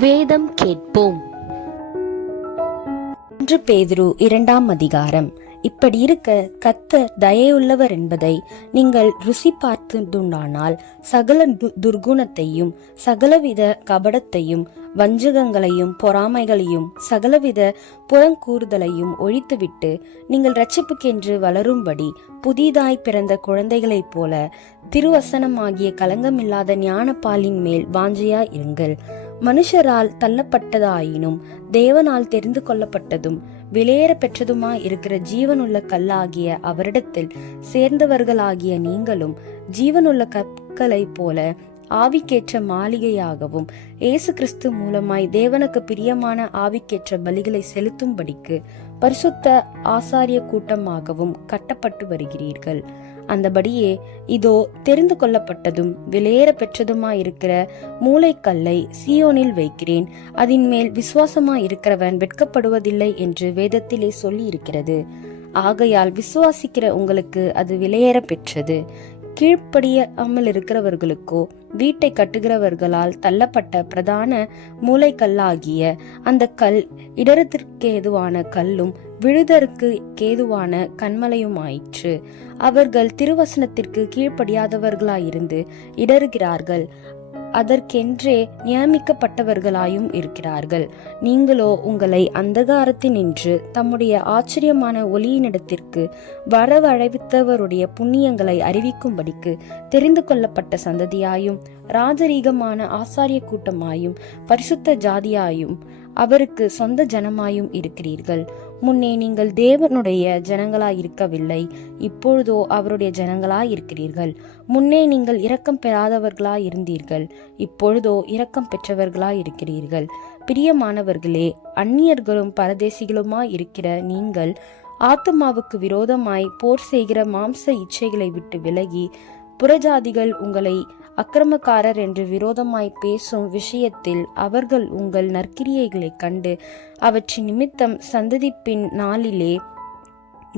வேதம் கேட்போம். ஒன்று பேதுரு இரண்டாம் அதிகாரம். இப்படி இருக்க கத்தர் தயையுள்ளவர் என்பதை நீங்கள் ருசி பார்த்துண்டானால் சகல து- துர்குணத்தையும் சகலவித கபடத்தையும் வஞ்சகங்களையும் பொறாமைகளையும் சகலவித புறங்கூறுதலையும் ஒழித்துவிட்டு நீங்கள் ரட்சிப்புக்கென்று வளரும்படி புதிதாய் பிறந்த குழந்தைகளைப் போல திருவசனமாகிய கலங்கமில்லாத ஞானப்பாலின் மேல் வாஞ்சையா இருங்கள். மனுஷரால் தள்ளப்பட்டதாயினும் தேவனால் தெரிந்து கொள்ளப்பட்டதும் விலையேற பெற்றதுமா இருக்கிற ஜீவனுள்ள கல்லாகிய அவரிடத்தில் சேர்ந்தவர்களாகிய நீங்களும் ஜீவனுள்ள கற்களைப் போல ஆவிக்கேற்ற மாளிகையாகவும் இயேசு கிறிஸ்து மூலமாய் தேவனுக்கு பிரியமான ஆவிக்கேற்ற பலிகளை செலுத்தும்படிக்கு பரிசுத்த ஆசாரிய கூட்டமாகவும் கட்டப்பட்டு வருகிறீர்கள். அந்தபடியே இதோ தெரிந்து கொள்ளப்பட்டதும் விலையேற பெற்றதுமாயிருக்கிற மூளைக்கல்லை சீயோனில் வைக்கிறேன். அதன் மேல் இருக்கிறவன் வெட்கப்படுவதில்லை என்று வேதத்திலே சொல்லி இருக்கிறது ஆகையால் விசுவாசிக்கிற உங்களுக்கு அது விலையேற பெற்றது. கீழ்ப்படியாமல் இருக்கிறவர்களுக்கோ வீட்டை கட்டுகிறவர்களால் தள்ளப்பட்ட பிரதான மூளைக்கல்லாகிய அந்த கல் இடறத்திற்கேதுவான கல்லும் விழுதற்கு கேதுவான கண்மலையுமாயிற்று அவர்கள் திருவசனத்திற்கு கீழ்ப்படியாதவர்களாயிருந்து இடறுகிறார்கள். அதற்கென்றே நியமிக்கப்பட்டவர்களாயும் இருக்கிறார்கள். நீங்களோ உங்களை அந்தகாரத்தினின்று தம்முடைய ஆச்சரியமான ஒளியினிடத்திற்கு வரவழைத்தவருடைய புண்ணியங்களை அறிவிக்கும்படிக்கு தெரிந்து கொள்ளப்பட்ட சந்ததியாயும் ராஜரீகமான ஆசாரிய கூட்டமாயும் பரிசுத்த ஜாதியாயும் அவருக்கு சொந்த ஜனமாயும் இருக்கிறீர்கள். முன்னே நீங்கள் தேவனுடைய ஜனங்களாயிருக்கவில்லை இப்பொழுதோ அவருடைய ஜனங்களாயிருக்கிறீர்கள். முன்னே நீங்கள் இரக்கம் பெறாதவர்களாய் இருந்தீர்கள் இப்பொழுதோ இரக்கம் பெற்றவர்களாய் இருக்கிறீர்கள் பிரியமானவர்களே அந்நியர்களும் பரதேசிகளுமாய் இருக்கிற நீங்கள் ஆத்துமாவுக்கு விரோதமாய் போர் செய்கிற மாம்ச இச்சைகளை விட்டு விலகி புறஜாதிகள் உங்களை அக்கிரமக்காரர் என்று விரோதமாய் பேசும் விஷயத்தில் அவர்கள் உங்கள் நற்கிரியைகளைக் கண்டு அவற்றின் நிமித்தம் சந்ததிப்பின் நாளிலே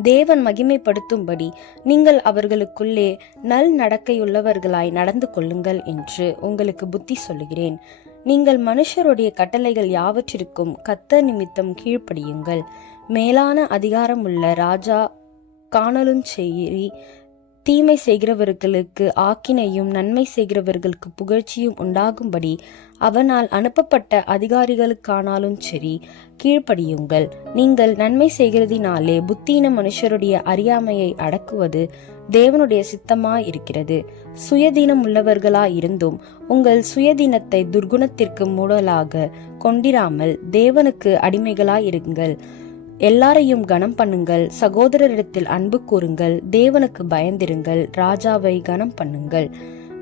தேவன் மகிமைப்படுத்தும்படி நீங்கள் அவர்களுக்குள்ளே நல் நடக்கையுள்ளவர்களாய் நடந்து கொள்ளுங்கள் என்று உங்களுக்கு புத்தி சொல்லுகிறேன். நீங்கள் மனுஷருடைய கட்டளைகள் யாவற்றிற்கும் கத்த நிமித்தம் கீழ்ப்படியுங்கள். மேலான அதிகாரமுள்ள ராஜா காணலும் செய்யி தீமை செய்கிறவர்களுக்கு ஆக்கினையும் நன்மை செய்கிறவர்களுக்கு புகழ்ச்சியும் உண்டாகும்படி அவனால் அனுப்பப்பட்ட அதிகாரிகளுக்கானாலும் சரி கீழ்ப்படியுங்கள். நீங்கள் நன்மை செய்கிறதினாலே புத்தீன மனுஷருடைய அறியாமையை அடக்குவது தேவனுடைய சித்தமாய் இருக்கிறது சுயதீனம் உள்ளவர்களாயிருந்தும் உங்கள் சுயதீனத்தை துர்குணத்திற்கு மூடலாக கொண்டிராமல் தேவனுக்கு அடிமைகளாய் இருங்கள் எல்லாரையும் கனம் பண்ணுங்கள். சகோதரரிடத்தில் அன்பு கூறுங்கள். தேவனுக்கு பயந்திருங்கள். ராஜாவை கனம் பண்ணுங்கள்.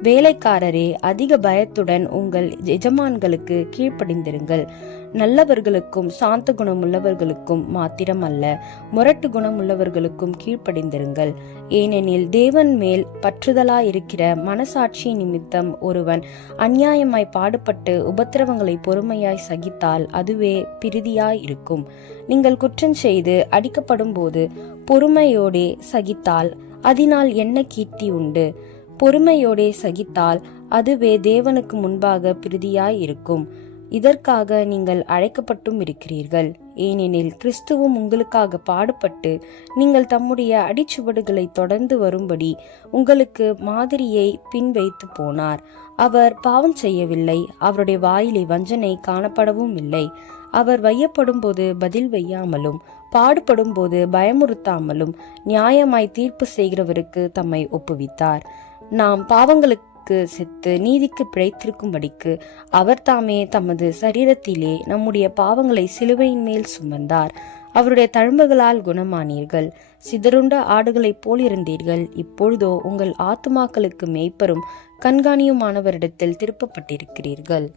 வேலைக்காரரே அதிக பயத்துடன் உங்கள் எஜமான்களுக்கு கீழ்ப்படிந்திருங்கள். நல்லவர்களுக்கும் சாந்த குணமுள்ளவர்களுக்கும் மாத்திரமல்ல முரட்டு குணமுள்ளவர்களுக்கும் கீழ்ப்படிந்திருங்கள். ஏனெனில் தேவன் மேல் பற்றுதலாயிருக்கிற மனசாட்சி நிமித்தம் ஒருவன் அந்நியாயமாய் பாடுபட்டு உபத்திரவங்களை பொறுமையாய் சகித்தால் அதுவே பிரிதியாய் இருக்கும் நீங்கள் குற்றம் செய்து அடிக்கப்படும் போது பொறுமையோடே சகித்தால் அதனால் என்ன கீர்த்தி உண்டு? பொறுமையோடே சகித்தால் அதுவே தேவனுக்கு முன்பாக பிரிதியாய் இருக்கும் இதற்காக நீங்கள் அழைக்கப்பட்டும் இருக்கிறீர்கள். ஏனெனில் கிறிஸ்துவும் உங்களுக்காக பாடுபட்டு நீங்கள் தம்முடைய அடிச்சுவடுகளை தொடர்ந்து வரும்படி உங்களுக்கு மாதிரியை பின்வைத்து போனார். அவர் பாவம் செய்யவில்லை. அவருடைய வாயிலை வஞ்சனை காணப்படவும் இல்லை. அவர் வையப்படும் போது பதில் வையாமலும் பாடுபடும் போது பயமுறுத்தாமலும் நியாயமாய் தீர்ப்பு செய்கிறவருக்கு தம்மை ஒப்புவித்தார். நாம் பாவங்களுக்கு செத்து நீதிக்கு பிழைத்திருக்கும்படிக்கு அவர் தாமே தமது சரீரத்திலே நம்முடைய பாவங்களை சிலுவையின் மேல் சுமந்தார். அவருடைய தழும்புகளால் குணமானீர்கள். சிதறுண்ட ஆடுகளைப் போல் இருந்தீர்கள். இப்பொழுதோ உங்கள் ஆத்துமாக்களுக்கு மேய்ப்பரும் கண்காணியுமானவரிடத்தில் திருப்பப்பட்டிருக்கிறீர்கள்.